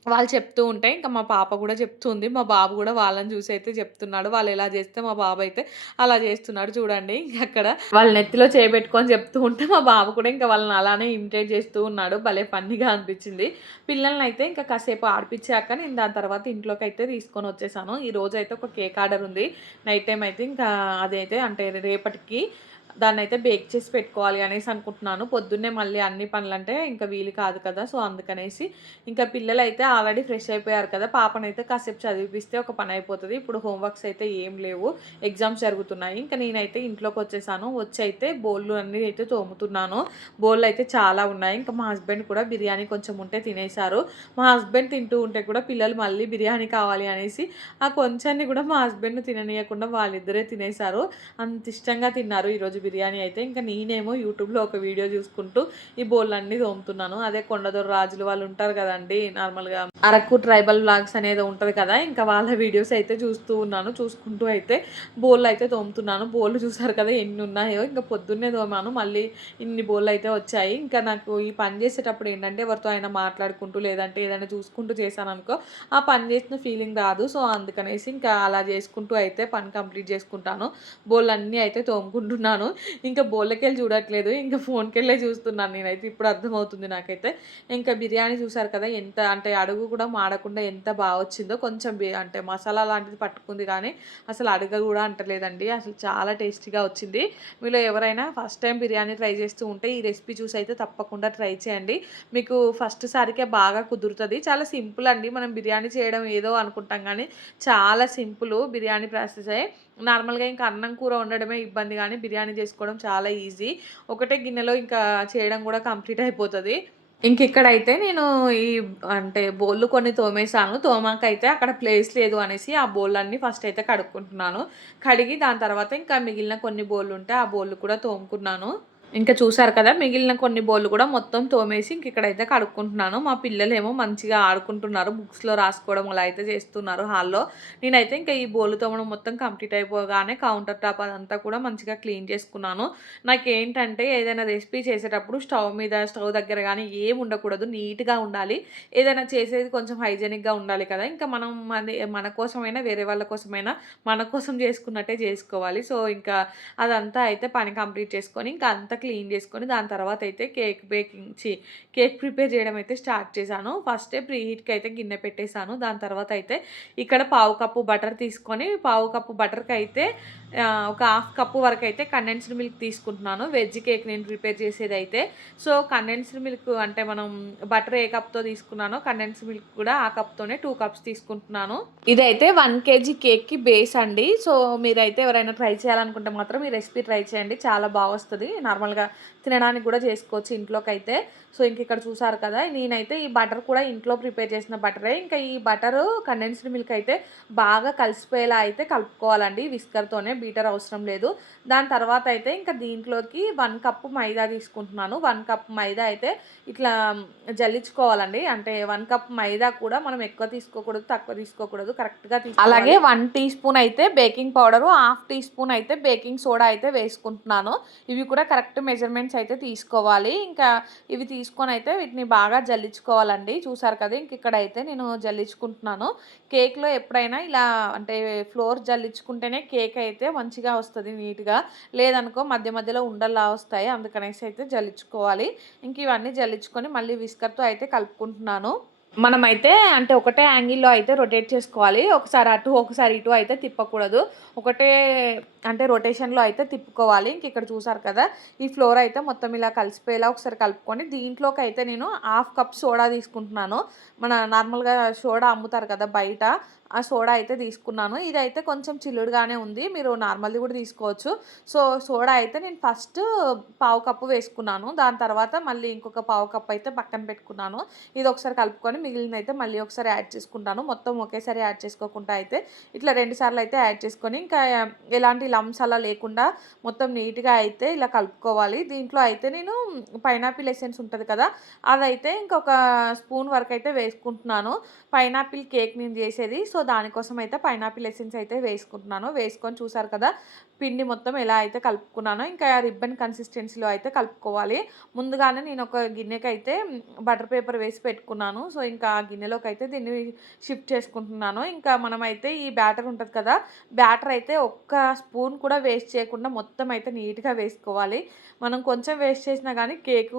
వాళ్ళు చెప్తూ ఉంటే ఇంకా మా పాప కూడా చెప్తుంది. మా బాబు కూడా వాళ్ళని చూసి అయితే చెప్తున్నాడు. వాళ్ళు ఎలా చేస్తే మా బాబు అయితే అలా చేస్తున్నాడు చూడండి. ఇంక అక్కడ వాళ్ళ నెత్తిలో చేపెట్టుకొని చెప్తూ ఉంటే మా బాబు కూడా ఇంకా వాళ్ళని అలానే ఇమిటేట్ చేస్తూ ఉన్నాడు. భలే ఫన్నీగా అనిపించింది. పిల్లల్ని అయితే ఇంకా కాసేపు ఆడిపించాక నేను దాని తర్వాత ఇంట్లోకి అయితే తీసుకొని వచ్చేసాను. ఈ రోజు అయితే ఒక కేక్ ఆర్డర్ ఉంది. నైట్ టైం అయితే ఇంకా అదైతే అంటే రేపటికి దాన్నైతే బేక్ చేసి పెట్టుకోవాలి అనేసి అనుకుంటున్నాను. పొద్దున్నే మళ్ళీ అన్ని పనులంటే ఇంకా వీలు కాదు కదా! సో, అందుకనేసి ఇంకా పిల్లలు అయితే ఆల్రెడీ ఫ్రెష్ అయిపోయారు కదా! పాపనైతే కాసేపు చదివిపిస్తే ఒక పని అయిపోతుంది ఇప్పుడు హోంవర్క్స్ అయితే ఏం లేవు. ఎగ్జామ్స్ జరుగుతున్నాయి. ఇంకా నేనైతే ఇంట్లోకి వచ్చేసాను. వచ్చి అయితే బోళ్ళు అన్నీ అయితే తోముతున్నాను. బోళ్ళు అయితే చాలా ఉన్నాయి. ఇంకా మా హస్బెండ్ కూడా బిర్యానీ కొంచెం ఉంటే తినేశారు. మా హస్బెండ్ తింటూ ఉంటే కూడా పిల్లలు మళ్ళీ బిర్యానీ కావాలి అనేసి ఆ కొంచాన్ని కూడా మా హస్బెండ్ తిననీయకుండా వాళ్ళిద్దరే తినేశారు. అంత ఇష్టంగా తిన్నారు ఈరోజు బిర్యానీ అయితే ఇంకా నేనేమో యూట్యూబ్లో ఒక వీడియో చూసుకుంటూ ఈ బోళ్ళన్నీ తోముతున్నాను. అదే కొండదొర రాజులు వాళ్ళు ఉంటారు కదండి నార్మల్గా అరకు ట్రైబల్ బ్లాగ్స్ అనేది ఉంటుంది కదా ఇంకా వాళ్ళ వీడియోస్ అయితే చూస్తూ ఉన్నాను చూసుకుంటూ అయితే బోళ్ళు అయితే తోముతున్నాను. బోళ్ళు చూసారు కదా ఎన్ని ఉన్నాయో ఇంకా పొద్దున్నే తోమాను మళ్ళీ ఇన్ని బోళ్ళు అయితే వచ్చాయి. ఇంకా నాకు ఈ పని చేసేటప్పుడు ఏంటంటే ఎవరితో అయినా మాట్లాడుకుంటూ లేదంటే ఏదైనా చూసుకుంటూ చేశాను అనుకో ఆ పని చేసిన ఫీలింగ్ రాదు. సో అందుకనేసి ఇంకా అలా చేసుకుంటూ అయితే పని కంప్లీట్ చేసుకుంటాను. బోళ్ళు అన్నీ అయితే తోముకుంటున్నాను. ఇంకా బోళ్ళకెళ్ళి చూడట్లేదు ఇంకా ఫోన్కెళ్ళే చూస్తున్నాను నేనైతే ఇప్పుడు అర్థమవుతుంది నాకైతే. ఇంకా బిర్యానీ చూసారు కదా ఎంత అంటే అడుగు కూడా మాడకుండా ఎంత బాగా వచ్చిందో కొంచెం అంటే మసాలా లాంటిది పట్టుకుంది కానీ అసలు అడుగ కూడా అంటలేదండి అసలు చాలా టేస్టీగా వచ్చింది. మీలో ఎవరైనా ఫస్ట్ టైం బిర్యానీ ట్రై చేస్తూ ఉంటే ఈ రెసిపీ చూసి అయితే తప్పకుండా ట్రై చేయండి. మీకు ఫస్ట్ సారికే బాగా కుదురుతుంది. చాలా సింపుల్ అండి మనం బిర్యానీ చేయడం ఏదో అనుకుంటాం కానీ చాలా సింపుల్ బిర్యానీ ప్రాసెస్. అయ్యి నార్మల్గా ఇంకా అన్నం కూర వండడమే ఇబ్బంది కానీ బిర్యానీ చేసుకోవడం చాలా ఈజీ. ఒకటే గిన్నెలో ఇంకా చేయడం కూడా కంప్లీట్ అయిపోతుంది. ఇంక ఇక్కడైతే నేను ఈ అంటే బోళ్ళు కొన్ని తోమేసాను తోమాకైతే అక్కడ ప్లేస్ లేదు అనేసి ఆ బోళ్ళన్నీ ఫస్ట్ అయితే కడుక్కుంటున్నాను. కడిగి దాని తర్వాత ఇంకా మిగిలిన కొన్ని బోళ్ళు ఉంటే ఆ బోళ్ళు కూడా తోముకున్నాను. ఇంకా చూసారు కదా మిగిలిన కొన్ని బోళ్ళు కూడా మొత్తం తోమేసి ఇంక ఇక్కడైతే కడుక్కుంటున్నాను. మా పిల్లలేమో మంచిగా ఆడుకుంటున్నారు బుక్స్లో రాసుకోవడం అలా అయితే చేస్తున్నారు హాల్లో. నేనైతే ఇంకా ఈ బోళ్ళు తోమడం మొత్తం కంప్లీట్ అయిపోగానే కౌంటర్ టాప్ అదంతా కూడా మంచిగా క్లీన్ చేసుకున్నాను. నాకేంటంటే ఏదైనా రెసిపీ చేసేటప్పుడు స్టవ్ మీద స్టవ్ దగ్గర కానీ ఏం ఉండకూడదు నీట్గా ఉండాలి. ఏదైనా చేసేది కొంచెం హైజెనిక్గా ఉండాలి కదా ఇంకా మనం మన మన కోసమైనా వేరే వాళ్ళ కోసమైనా మన కోసం చేసుకున్నట్టే చేసుకోవాలి. సో ఇంకా అదంతా అయితే పని కంప్లీట్ చేసుకొని ఇంకా అంతా క్లీన్ చేసుకొని దాని తర్వాత అయితే కేక్ బేకింగ్ చి కేక్ ప్రిపేర్ చేయడం అయితే స్టార్ట్ చేశాను. ఫస్టే ప్రీ హీట్కి అయితే గిన్నె పెట్టేశాను. దాని తర్వాత అయితే ఇక్కడ పావు కప్పు బటర్ తీసుకొని పావు కప్పు బటర్కి అయితే ఒక హాఫ్ కప్పు వరకు అయితే కండెన్స్డ్ మిల్క్ తీసుకుంటున్నాను. వెజ్ కేక్ నేను ప్రిపేర్ చేసేది అయితే సో కండెన్స్డ్ మిల్క్ అంటే మనం బటర్ ఏ కప్తో తీసుకున్నానో కండెన్స్డ్ మిల్క్ కూడా ఆ కప్తోనే టూ కప్స్ తీసుకుంటున్నాను. ఇదైతే వన్ కేజీ కేక్కి బేస్ అండి. సో మీరైతే ఎవరైనా ట్రై చేయాలనుకుంటే మాత్రం ఈ రెసిపీ ట్రై చేయండి. చాలా బాగా వస్తుంది. నార్మల్ నార్మల్గా తినడానికి కూడా చేసుకోవచ్చు ఇంట్లోకి అయితే సో ఇంక ఇక్కడ చూసారు కదా నేనైతే ఈ బటర్ కూడా ఇంట్లో ప్రిపేర్ చేసిన బటరే. ఇంకా ఈ బటరు కండెన్స్డ్ మిల్క్ అయితే బాగా కలిసిపోయేలా అయితే కలుపుకోవాలండి. విస్కర్తోనే బీటర్ అవసరం లేదు. దాని తర్వాత అయితే ఇంకా దీంట్లోకి వన్ కప్పు మైదా తీసుకుంటున్నాను. వన్ కప్ మైదా అయితే ఇట్లా జల్లించుకోవాలండి. అంటే వన్ కప్ మైదా కూడా మనం ఎక్కువ తీసుకోకూడదు తక్కువ తీసుకోకూడదు. కరెక్ట్గా తీసుకో అలాగే వన్ టీ స్పూన్ అయితే baking powder half teaspoon అయితే బేకింగ్ సోడా అయితే వేసుకుంటున్నాను. ఇవి కూడా కరెక్ట్ మెజర్మెంట్స్ అయితే తీసుకోవాలి. ఇంకా ఇవి తీసుకొని అయితే వీటిని బాగా జల్లించుకోవాలండి. చూసారు కదా ఇంక ఇక్కడ అయితే నేను జల్లించుకుంటున్నాను. కేక్లో ఎప్పుడైనా ఇలా అంటే ఫ్లోర్ జల్లించుకుంటేనే కేక్ అయితే మంచిగా వస్తుంది నీట్గా. లేదనుకో మధ్య మధ్యలో ఉండల్లా వస్తాయి అందుకనేసి అయితే జల్లించుకోవాలి. ఇంక ఇవన్నీ జల్లించుకొని మళ్ళీ విస్కర్తో అయితే కలుపుకుంటున్నాను. మనమైతే అంటే ఒకటే యాంగిల్లో అయితే రొటేట్ చేసుకోవాలి. ఒకసారి అటు ఒకసారి ఇటు అయితే తిప్పకూడదు. ఒకటే అంటే రొటేషన్లో అయితే తిప్పుకోవాలి. ఇంక ఇక్కడ చూసారు కదా ఈ ఫ్లోర్ అయితే మొత్తం ఇలా కలిసిపోయేలా ఒకసారి కలుపుకొని దీంట్లోకి అయితే నేను హాఫ్ కప్ సోడా తీసుకుంటున్నాను. మన నార్మల్గా సోడా అమ్ముతారు కదా బయట. ఆ సోడా అయితే తీసుకున్నాను. ఇదైతే కొంచెం చిల్లుడుగానే ఉంది. మీరు నార్మల్ది కూడా తీసుకోవచ్చు. సో సోడా అయితే నేను ఫస్ట్ పావు కప్పు వేసుకున్నాను. దాని తర్వాత మళ్ళీ ఇంకొక పావు కప్పు అయితే పక్కన పెట్టుకున్నాను. ఇది ఒకసారి కలుపుకొని మిగిలిన అయితే మళ్ళీ ఒకసారి యాడ్ చేసుకుంటాను. మొత్తం ఒకేసారి యాడ్ చేసుకోకుండా అయితే ఇట్లా రెండు సార్లు అయితే యాడ్ చేసుకొని ఇంకా ఎలాంటి లమ్స్ అలా లేకుండా మొత్తం నీట్గా అయితే ఇలా కలుపుకోవాలి. దీంట్లో అయితే నేను పైనాపిల్ ఎసెన్స్ ఉంటుంది కదా అదైతే ఇంకొక స్పూన్ వరకు అయితే వేసుకుంటున్నాను. పైనాపిల్ కేక్ నేను చేసేది. సో సో దానికోసం అయితే పైనాపిల్ ఎసెన్స్ అయితే వేసుకుంటున్నాను. వేసుకొని చూసారు కదా పిండి మొత్తం ఎలా అయితే కలుపుకున్నానో ఇంకా రిబ్బన్ కన్సిస్టెన్సీలో అయితే కలుపుకోవాలి. ముందుగానే నేను ఒక గిన్నెకి అయితే బటర్ పేపర్ వేసి పెట్టుకున్నాను. సో ఇంకా ఆ గిన్నెలోకి అయితే దీన్ని షిఫ్ట్ చేసుకుంటున్నాను. ఇంకా మనమైతే ఈ బ్యాటర్ ఉంటుంది కదా బ్యాటర్ అయితే ఒక్క స్పూన్ కూడా వేస్ట్ చేయకుండా మొత్తం అయితే నీట్గా వేసుకోవాలి. మనం కొంచెం వేస్ట్ చేసినా కానీ కేకు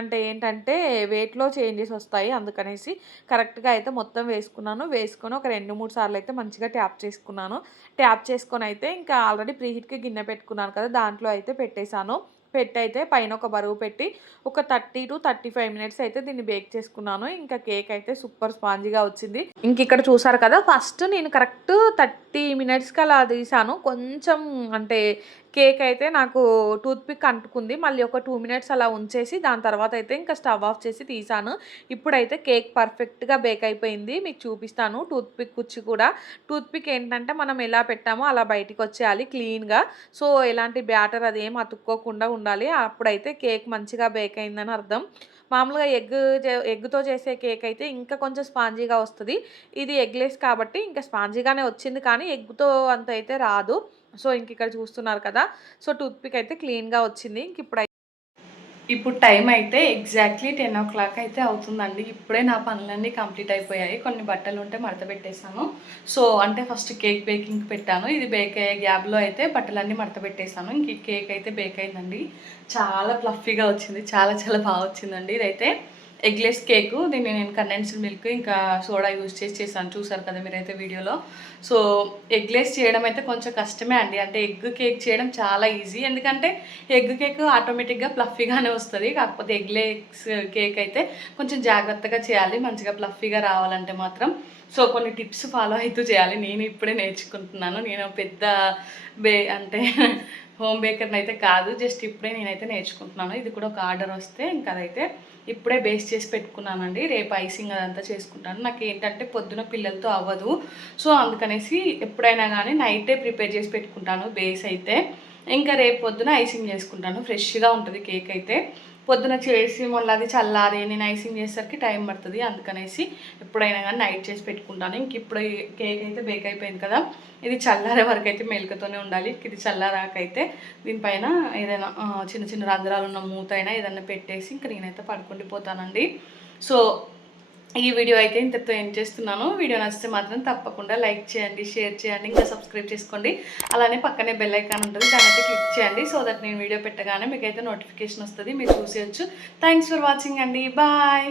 అంటే ఏంటంటే వెయిట్లో చేంజెస్ వస్తాయి అందుకనేసి కరెక్ట్గా అయితే మొత్తం వేసుకున్నాను. వేసుకొని ఒక రెండు మూడు సార్లు అయితే మంచిగా ట్యాప్ చేసుకున్నాను. ట్యాప్ చేసుకొని అయితే ఇంకా ఆల్రెడీ ప్రీహీట్కి గిన్నె పెట్టుకున్నాను కదా దాంట్లో అయితే పెట్టేశాను. పెట్టి అయితే పైన ఒక బరువు పెట్టి ఒక thirty to thirty five minutes అయితే దీన్ని బేక్ చేసుకున్నాను. ఇంకా కేక్ అయితే సూపర్ స్పాంజీగా వచ్చింది. ఇంక ఇక్కడ చూసారు కదా ఫస్ట్ నేను కరెక్ట్ థర్టీ మినిట్స్కి అలా తీసాను. కొంచెం అంటే కేక్ అయితే నాకు టూత్ పిక్ అంటుకుంది. మళ్ళీ ఒక టూ మినిట్స్ అలా ఉంచేసి దాని తర్వాత అయితే ఇంకా స్టవ్ ఆఫ్ చేసి తీసాను. ఇప్పుడైతే కేక్ పర్ఫెక్ట్గా బేక్ అయిపోయింది. మీకు చూపిస్తాను టూత్ పిక్ కుచ్చి కూడా. టూత్ పిక్ ఏంటంటే మనం ఎలా పెట్టామో అలా బయటికి వచ్చేయాలి క్లీన్గా. సో ఎలాంటి బ్యాటర్ అది ఏం అతుక్కోకుండా ఉండాలి. అప్పుడైతే కేక్ మంచిగా బేక్ అయిందని అర్థం. మామూలుగా ఎగ్ ఎగ్తో చేసే కేక్ అయితే ఇంకా కొంచెం స్పాంజీగా వస్తుంది. ఇది ఎగ్లెస్ కాబట్టి ఇంకా స్పాంజీగానే వచ్చింది. కానీ ఎగ్తో అంత అయితే రాదు. సో ఇంక ఇక్కడ చూస్తున్నారు కదా. సో టూత్పిక్ అయితే క్లీన్గా వచ్చింది. ఇంక ఇప్పుడు ఇప్పుడు టైం అయితే ఎగ్జాక్ట్లీ టెన్ ఓ క్లాక్ అయితే అవుతుందండి. ఇప్పుడే నా పనులన్నీ కంప్లీట్ అయిపోయాయి. కొన్ని బట్టలు ఉంటే మడత పెట్టేశాను. సో అంటే ఫస్ట్ కేక్ బేకింగ్ పెట్టాను. ఇది బేక్ అయ్యే గ్యాబ్లో అయితే బట్టలన్నీ మడత పెట్టేశాను. ఇంక ఈ కేక్ అయితే బేక్ అయిందండి. చాలా ఫ్లఫీగా వచ్చింది. చాలా చాలా బాగా వచ్చిందండి ఇదైతే. ఎగ్లెస్ కేకు దీన్ని నేను కండెన్స్డ్ మిల్క్ ఇంకా సోడా యూజ్ చేసి చేశాను. చూసారు కదా మీరైతే వీడియోలో. సో ఎగ్లెస్ చేయడం అయితే కొంచెం కష్టమే అండి. అంటే ఎగ్ కేక్ చేయడం చాలా ఈజీ. ఎందుకంటే ఎగ్ కేక్ ఆటోమేటిక్గా ప్లఫీగానే వస్తుంది. కాకపోతే ఎగ్లెస్ కేక్ అయితే కొంచెం జాగ్రత్తగా చేయాలి. మంచిగా ప్లఫీగా రావాలంటే మాత్రం. సో కొన్ని టిప్స్ ఫాలో అవుతూ చేయాలి. నేను ఇప్పుడే నేర్చుకుంటున్నాను. నేను పెద్ద బే అంటే హోమ్ బేకర్ని అయితే కాదు జస్ట్ ఇప్పుడే నేనైతే నేర్చుకుంటున్నాను. ఇది కూడా ఒక ఆర్డర్ వస్తే ఇంకా అదైతే ఇప్పుడే బేస్ చేసి పెట్టుకున్నానండి. రేపు ఐసింగ్ అదంతా చేసుకుంటాను. నాకు ఏంటంటే పొద్దున పిల్లలతో అవ్వదు. సో అందుకనేసి ఎప్పుడైనా కానీ నైటే ప్రిపేర్ చేసి పెట్టుకుంటాను బేస్ అయితే. ఇంకా రేపు పొద్దున ఐసింగ్ చేసుకుంటాను. ఫ్రెష్గా ఉంటుంది కేక్ అయితే. పొద్దున చేసి మళ్ళీ అది చల్లారి నేను ఐసింగ్ చేసేసరికి టైం పడుతుంది. అందుకనేసి ఎప్పుడైనా కానీ నైట్ చేసి పెట్టుకుంటాను. ఇంక ఇప్పుడు కేక్ అయితే బేక్ అయిపోయింది కదా ఇది చల్లారే వరకు అయితే మెలకతోనే ఉండాలి. ఇది చల్లారాకైతే దీనిపైన ఏదైనా చిన్న చిన్న రంధ్రాలు ఉన్న మూత అయినా ఏదైనా పెట్టేసి ఇంక నేనైతే పడుకుండిపోతానండి. సో ఈ వీడియో అయితే ఇంతతో ఏం చేస్తున్నాను. వీడియో నచ్చితే మాత్రం తప్పకుండా లైక్ చేయండి షేర్ చేయండి ఇంకా సబ్స్క్రైబ్ చేసుకోండి. అలానే పక్కనే బెల్ ఐకాన్ ఉంటుంది దాని క్లిక్ చేయండి. సో దట్ నేను వీడియో పెట్టగానే మీకైతే నోటిఫికేషన్ వస్తుంది మీరు చూసేయచ్చు. థ్యాంక్స్ ఫర్ వాచింగ్ అండి. బాయ్